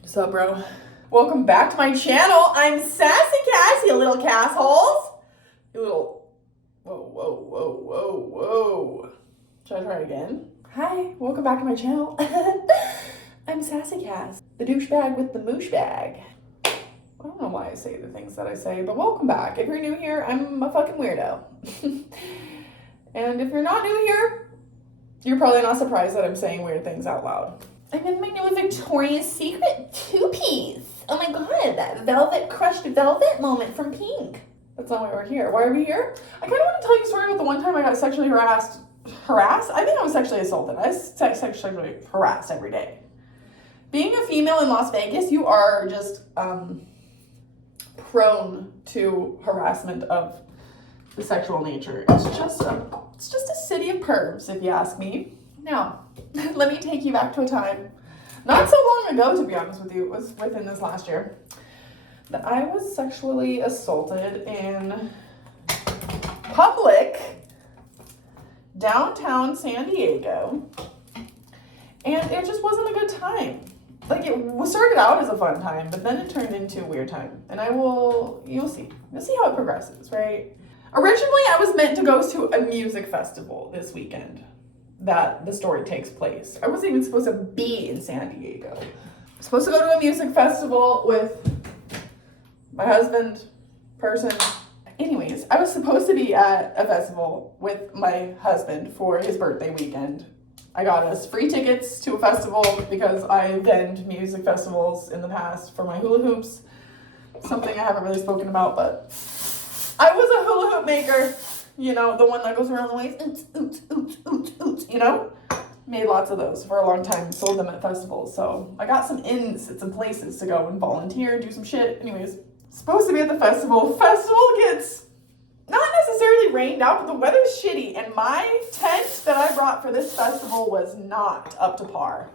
What's up, bro? Welcome back to my channel. I'm SassyCass, you little Cassholes. You little... Whoa. Should I try it again? Hi, welcome back to my channel. I'm SassyCass, the douchebag with the moosh bag. I don't know why I say the things that I say, but welcome back. If you're new here, I'm a fucking weirdo. And if you're not new here, you're probably not surprised that I'm saying weird things out loud. I'm in my new Victoria's Secret two-piece. Oh my god, that velvet crushed velvet moment from Pink. That's not why we're here. Why are we here? I kind of want to tell you a story about the one time I got sexually harassed? I think I was sexually assaulted. I was sexually harassed every day. Being a female in Las Vegas, you are just prone to harassment of the sexual nature. It's just a city of pervs, if you ask me. Now, let me take you back to a time, not so long ago, to be honest with you, it was within this last year, that I was sexually assaulted in public, downtown San Diego, and it just wasn't a good time. Like, it started out as a fun time, but then it turned into a weird time, and you'll see how it progresses, right? Originally, I was meant to go to a music festival this weekend that the story takes place. I wasn't even supposed to be in San Diego. I was supposed to go to a music festival with my husband, Anyways, I was supposed to be at a festival with my husband for his birthday weekend. I got us free tickets to a festival because I've been music festivals in the past for my hula hoops. Something I haven't really spoken about, but I was a hula hoop maker. You know, the one that goes around the waist, you know? Made lots of those for a long time, sold them at festivals. So I got some ins at some places to go and volunteer, do some shit. Anyways, supposed to be at the festival. Festival gets not necessarily rained out, but the weather's shitty. And my tent that I brought for this festival was not up to par.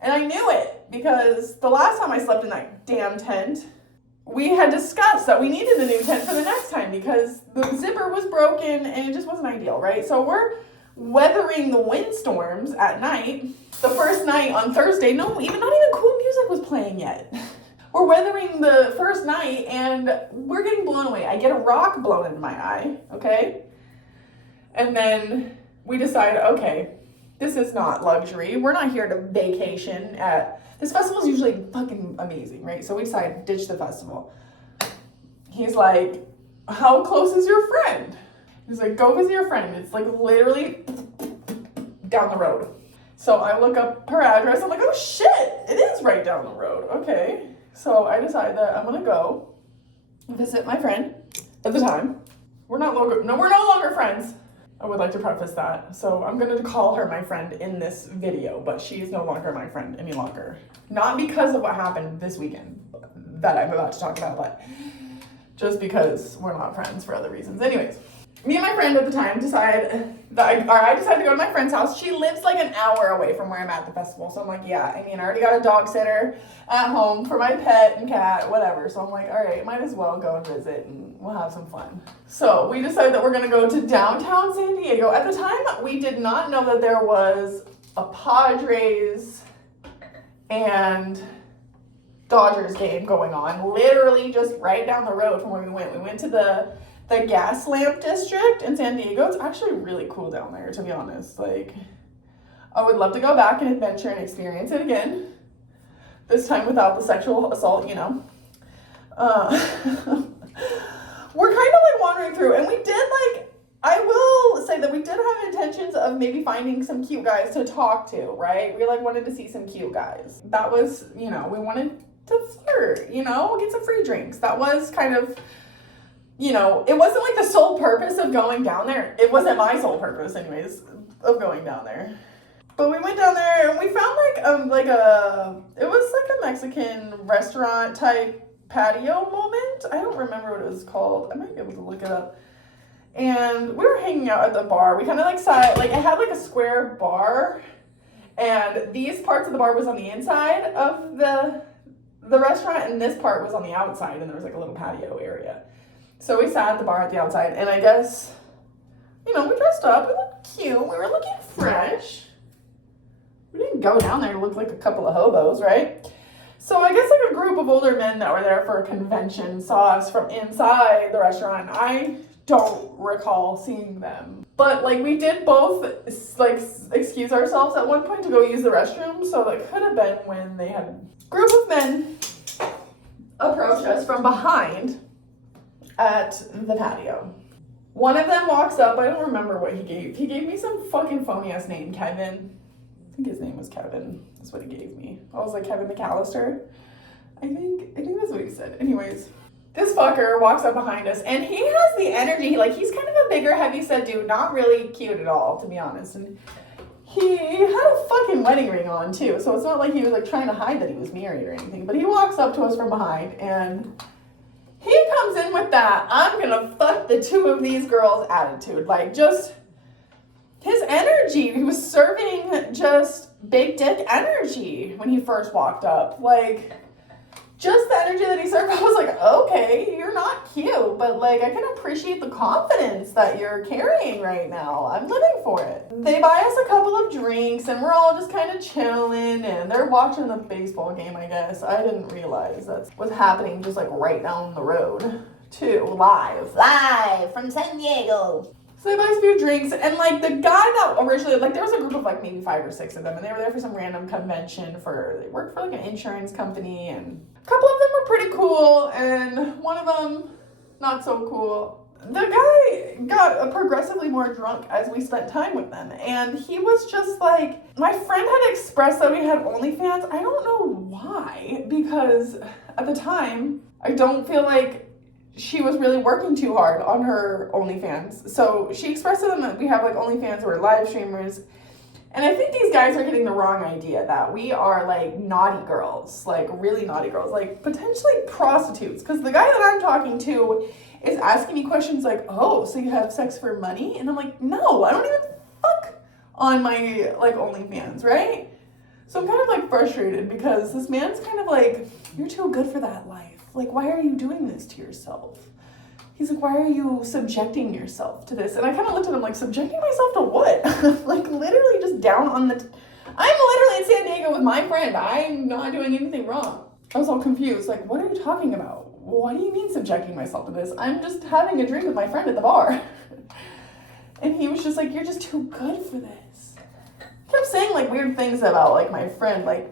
And I knew it because the last time I slept in that damn tent, we had discussed that we needed a new tent for the next time because the zipper was broken and it just wasn't ideal, right? So we're weathering the windstorms at night. The first night on Thursday, not even cool music was playing yet. We're weathering the first night and we're getting blown away. I get a rock blown in my eye, okay? And then we decide, okay, this is not luxury. We're not here to vacation at... This festival is usually fucking amazing, right? So we decided to ditch the festival. He's like, how close is your friend? He's like, go visit your friend. It's like literally down the road. So I look up her address. I'm like, oh shit, it is right down the road. Okay. So I decide that I'm gonna go visit my friend at the time. We're no longer friends. I would like to preface that. So I'm going to call her my friend in this video, but she is no longer my friend any longer. Not because of what happened this weekend that I'm about to talk about, but just because we're not friends for other reasons. Anyways, me and my friend at the time decided that I decided to go to my friend's house. She lives like an hour away from where I'm at the festival. So I'm like, yeah, I already got a dog sitter at home for my pet and cat, whatever. So I'm like, all right, might as well go and visit and we'll have some fun. So we decided that we're going to go to downtown San Diego. At the time, we did not know that there was a Padres and Dodgers game going on. Literally just right down the road from where we went. We went to the gas lamp district in San Diego. It's actually really cool down there, to be honest. Like, I would love to go back and adventure and experience it again. This time without the sexual assault, you know. We're kind of like wandering through, and we did I will say that we did have intentions of maybe finding some cute guys to talk to, right? We wanted to see some cute guys. That was, we wanted to flirt, get some free drinks. That was kind of, it wasn't the sole purpose of going down there. It wasn't my sole purpose anyways of going down there. But we went down there and we found it was a Mexican restaurant type patio moment. I don't remember what it was called. I might be able to look it up. And we were hanging out at the bar. We kind of sat, it had a square bar, and these parts of the bar was on the inside of the restaurant, and this part was on the outside, and there was a little patio area. So we sat at the bar at the outside, and I guess, we dressed up. We looked cute. We were looking fresh. We didn't go down there to look like a couple of hobos, right? So I guess like a group of older men that were there for a convention saw us from inside the restaurant. I don't recall seeing them. But like we did both like excuse ourselves at one point to go use the restroom. So that could have been when they had a group of men approach us from behind at the patio. One of them walks up. I don't remember what he gave. He gave me some fucking phony ass name, Kevin. I think his name was Kevin. That's what he gave me. I was like, Kevin McAllister. I think that's what he said. Anyways, this fucker walks up behind us and he has the energy. Like he's kind of a bigger, heavy-set dude, not really cute at all, to be honest. And he had a fucking wedding ring on too. So it's not like he was like trying to hide that he was married or anything. But he walks up to us from behind and he comes in with that I'm gonna fuck the two of these girls attitude. Like just his energy. He was serving just big dick energy when he first walked up. Like just the energy that he served, I was like, okay, you're not cute, but like I can appreciate the confidence that you're carrying right now. I'm living for it. They buy us a couple of drinks and we're all just kind of chilling and they're watching the baseball game, I guess. I didn't realize that's what's happening just like right down the road too. Live from San Diego. So they buy us a few drinks, and like the guy that originally, like there was a group of like maybe 5 or 6 of them, and they were there for some random convention they worked for like an insurance company, and a couple of them were pretty cool, and one of them not so cool. The guy got progressively more drunk as we spent time with them, and he was just like, my friend had expressed that we had OnlyFans. I don't know why, because at the time, I don't feel like she was really working too hard on her OnlyFans. So she expressed to them that we have like OnlyFans, we're live streamers. And I think these guys are getting the wrong idea that we are like naughty girls, like really naughty girls, like potentially prostitutes. Because the guy that I'm talking to is asking me questions like, oh, so you have sex for money? And I'm like, no, I don't even fuck on my like OnlyFans, right? So I'm kind of like frustrated because this man's kind of like, you're too good for that life. Like, why are you doing this to yourself? He's like, why are you subjecting yourself to this? And I kind of looked at him like, subjecting myself to what? Like, literally just down on the... I'm literally in San Diego with my friend. I'm not doing anything wrong. I was all confused. Like, what are you talking about? What do you mean subjecting myself to this? I'm just having a drink with my friend at the bar. And he was just like, you're just too good for this. He kept saying like weird things about like my friend. Like,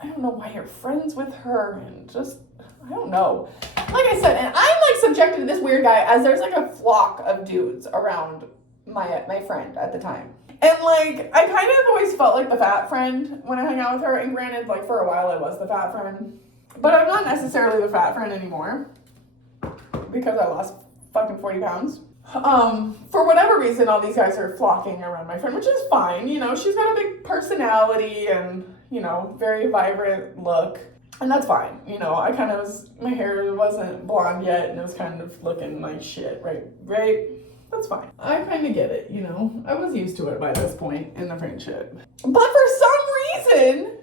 I don't know why you're friends with her and just... I don't know. Like I said, and I'm like subjected to this weird guy as there's like a flock of dudes around my friend at the time. And like, I kind of always felt like the fat friend when I hung out with her. And granted, like for a while I was the fat friend. But I'm not necessarily the fat friend anymore. Because I lost fucking 40 pounds. For whatever reason, all these guys are flocking around my friend, which is fine. You know, she's got a big personality and, you know, very vibrant look. And that's fine, you know, I kind of was, my hair wasn't blonde yet, and it was kind of looking like shit, right? That's fine. I kind of get it, you know, I was used to it by this point in the friendship. But for some reason,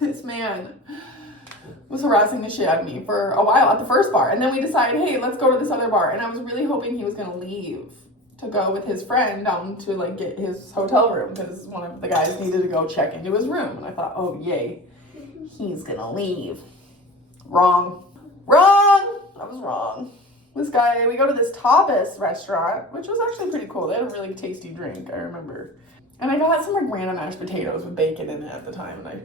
this man was harassing the shit out of me for a while at the first bar, and then we decided, hey, let's go to this other bar, and I was really hoping he was going to leave to go with his friend down to, like, get his hotel room, because one of the guys needed to go check into his room, and I thought, oh, yay. He's gonna leave. Wrong. I was wrong. This guy, we go to this tapas restaurant, which was actually pretty cool. They had a really tasty drink, I remember. And I got some like random mashed potatoes with bacon in it at the time. And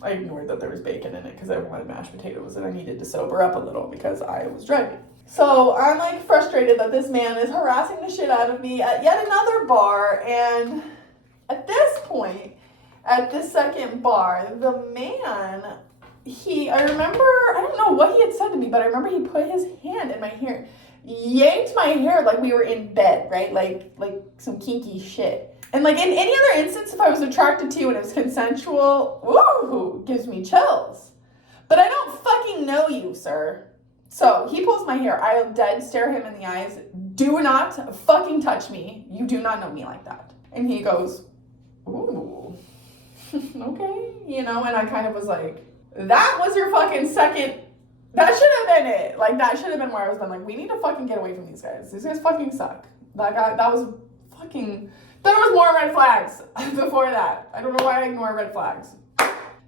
I ignored that there was bacon in it because I wanted mashed potatoes and I needed to sober up a little because I was driving. So I'm like frustrated that this man is harassing the shit out of me at yet another bar. And at this point, at this second bar, the man, I remember, I don't know what he had said to me, but I remember he put his hand in my hair, yanked my hair like we were in bed, right? Like some kinky shit. And like in any other instance, if I was attracted to you and it was consensual, woo, gives me chills. But I don't fucking know you, sir. So he pulls my hair. I dead stare him in the eyes. Do not fucking touch me. You do not know me like that. And he goes, ooh. Okay, and I kind of was like, that was your fucking second, that should have been it. Like, that should have been where I was been like, we need to fucking get away from these guys. These guys fucking suck. That guy, that was fucking There was more red flags before that. I don't know why I ignore red flags.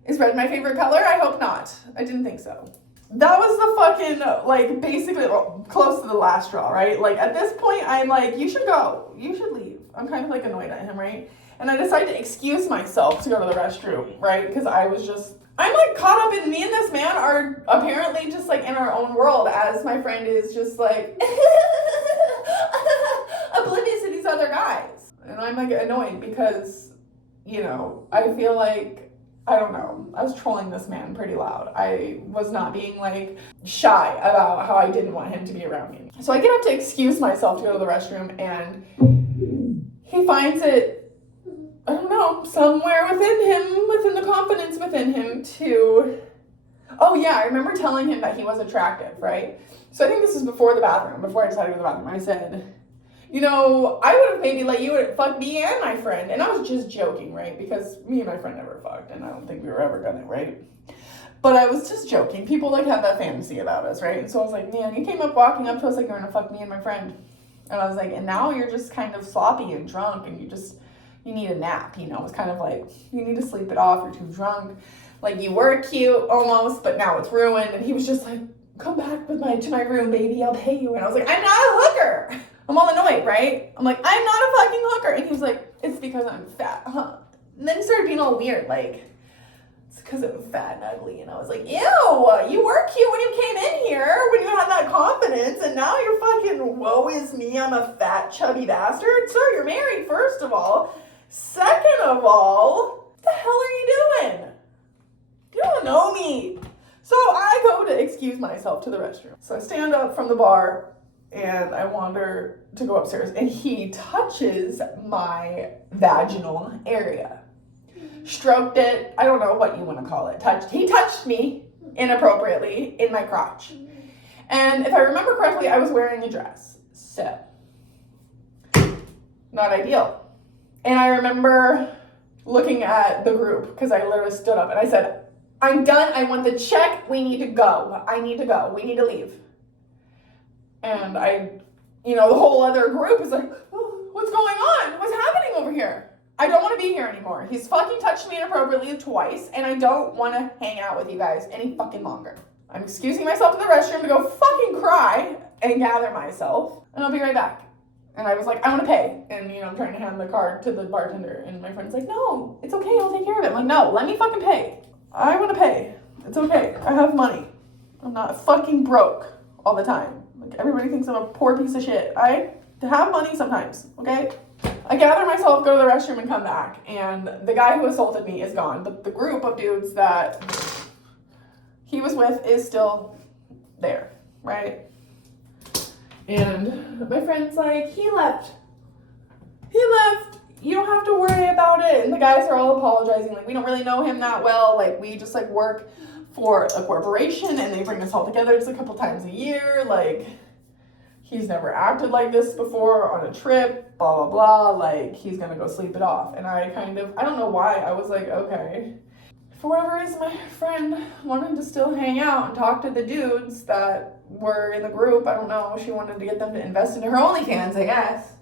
Is red my favorite color? I hope not. I didn't think so. That was the fucking, like, basically close to the last straw, right? Like, at this point, I'm like, you should go. You should leave. I'm kind of, like, annoyed at him, right? And I decided to excuse myself to go to the restroom, right? Because I'm, like, caught up in me and this man are apparently just, like, in our own world as my friend is just, like, oblivious to these other guys. And I'm, like, annoyed because, you know, I feel like, I don't know, I was trolling this man pretty loud. I was not being, like, shy about how I didn't want him to be around me. So I get up to excuse myself to go to the restroom, and he finds it, I don't know, somewhere within him, within the confidence within him to, oh yeah, I remember telling him that he was attractive, right? So I think this is before the bathroom, before I decided to go to the bathroom. I said, you know, I would have maybe let you fuck me and my friend. And I was just joking, right? Because me and my friend never fucked, and I don't think we were ever gonna, right? But I was just joking. People, like, have that fantasy about us, right? And so I was like, man, you came up walking up to us like you're gonna fuck me and my friend. And I was like, and now you're just kind of sloppy and drunk, and you need a nap, you know? It's kind of like, you need to sleep it off, you're too drunk. Like, you were cute almost, but now it's ruined. And he was just like, come back to my room, baby, I'll pay you. And I was like, I'm not a hooker. I'm all annoyed, right? I'm like, I'm not a fucking hooker. And he was like, it's because I'm fat, huh? And then he started being all weird, like, it's because I'm fat and ugly. And I was like, ew, you were cute when you came in here, when you had that confidence, and now you're fucking, woe is me, I'm a fat, chubby bastard. Sir, you're married, first of all. Second of all, what the hell are you doing? You don't know me. So I go to excuse myself to the restroom. So I stand up from the bar, and I wander to go upstairs, and he touches my vaginal area. Stroked it, I don't know what you want to call it. He touched me inappropriately in my crotch. And if I remember correctly, I was wearing a dress. So, not ideal. And I remember looking at the group, because I literally stood up and I said, I'm done, I want the check, we need to go. I need to go, we need to leave. And the whole other group is like, oh, what's going on? What's happening over here? I don't want to be here anymore. He's fucking touched me inappropriately twice, and I don't want to hang out with you guys any fucking longer. I'm excusing myself to the restroom to go fucking cry and gather myself, and I'll be right back. And I was like, I want to pay. And, I'm trying to hand the card to the bartender, and my friend's like, no, it's okay, I'll take care of it. I'm like, no, let me fucking pay. I want to pay. It's okay. I have money. I'm not fucking broke all the time. Like, everybody thinks I'm a poor piece of shit. I have money sometimes, okay? I gather myself, go to the restroom, and come back. And the guy who assaulted me is gone. But the group of dudes that he was with is still there, right? And my friend's like, he left. You don't have to worry about it. And the guys are all apologizing. Like, we don't really know him that well. Like, we just, like, work for a corporation, and they bring us all together just a couple times a year. Like, he's never acted like this before on a trip, blah, blah, blah. Like, he's gonna go sleep it off. And I don't know why, I was like, okay. For whatever reason, my friend wanted to still hang out and talk to the dudes that were in the group. I don't know, she wanted to get them to invest into her OnlyFans, I guess,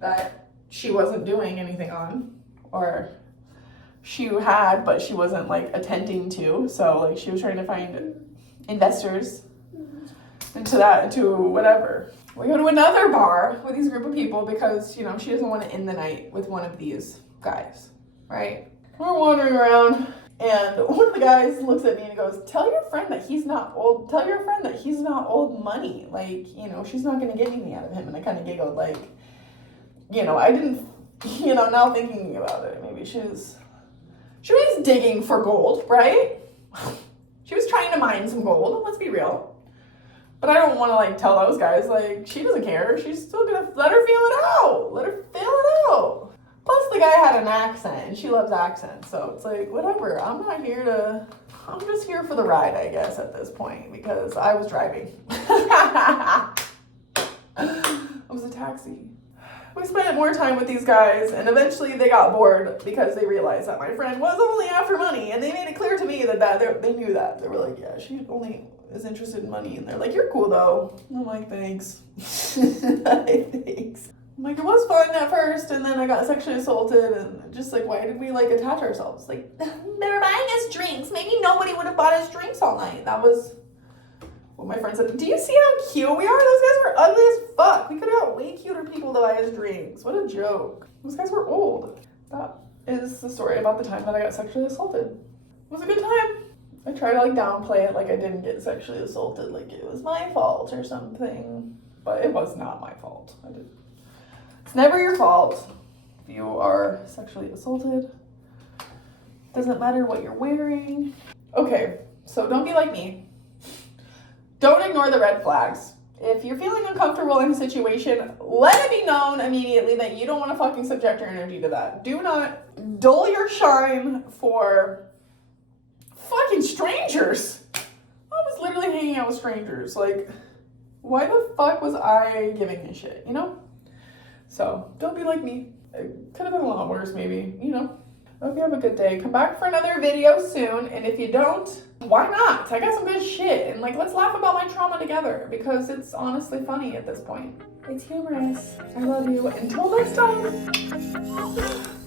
that she wasn't doing anything on, or she had, but she wasn't, like, attending to. So, like, she was trying to find investors into whatever. We go to another bar with these group of people because, she doesn't want to end the night with one of these guys, right? We're wandering around, and one of the guys looks at me and he goes, tell your friend that he's not old money. Like, she's not going to get anything out of him. And I kind of giggled, like, I didn't, now thinking about it, maybe she was digging for gold, right? She was trying to mine some gold, let's be real. But I don't want to, like, tell those guys, like, she doesn't care. She's still going to let her feel it out. Let her feel it out. Plus, the guy had an accent, and she loves accents. So it's like, whatever. I'm just here for the ride, I guess, at this point. Because I was driving. It was a taxi. We spent more time with these guys, and eventually they got bored because they realized that my friend was only after money. And they made it clear to me that they knew that. They were like, yeah, she only is interested in money. And they're like, you're cool, though. I'm like, thanks. Thanks. Like, it was fun at first, and then I got sexually assaulted, and just like, why did we like attach ourselves? Like, they were buying us drinks. Maybe nobody would have bought us drinks all night. That was what my friend said. Do you see how cute we are? Those guys were ugly as fuck. We could have got way cuter people to buy us drinks. What a joke. Those guys were old. That is the story about the time that I got sexually assaulted. It was a good time. I try to like downplay it like I didn't get sexually assaulted, like it was my fault or something. But it was not my fault. It's never your fault if you are sexually assaulted. Doesn't matter what you're wearing. Okay, so don't be like me. Don't ignore the red flags. If you're feeling uncomfortable in a situation, let it be known immediately that you don't want to fucking subject your energy to that. Do not dull your shine for fucking strangers. I was literally hanging out with strangers. Like, why the fuck was I giving a shit, you know? So, don't be like me. It could have been a lot worse, maybe, you know? I hope you have a good day. Come back for another video soon, and if you don't, why not? I got some good shit, and like, let's laugh about my trauma together, because it's honestly funny at this point. It's humorous. I love you. Until next time.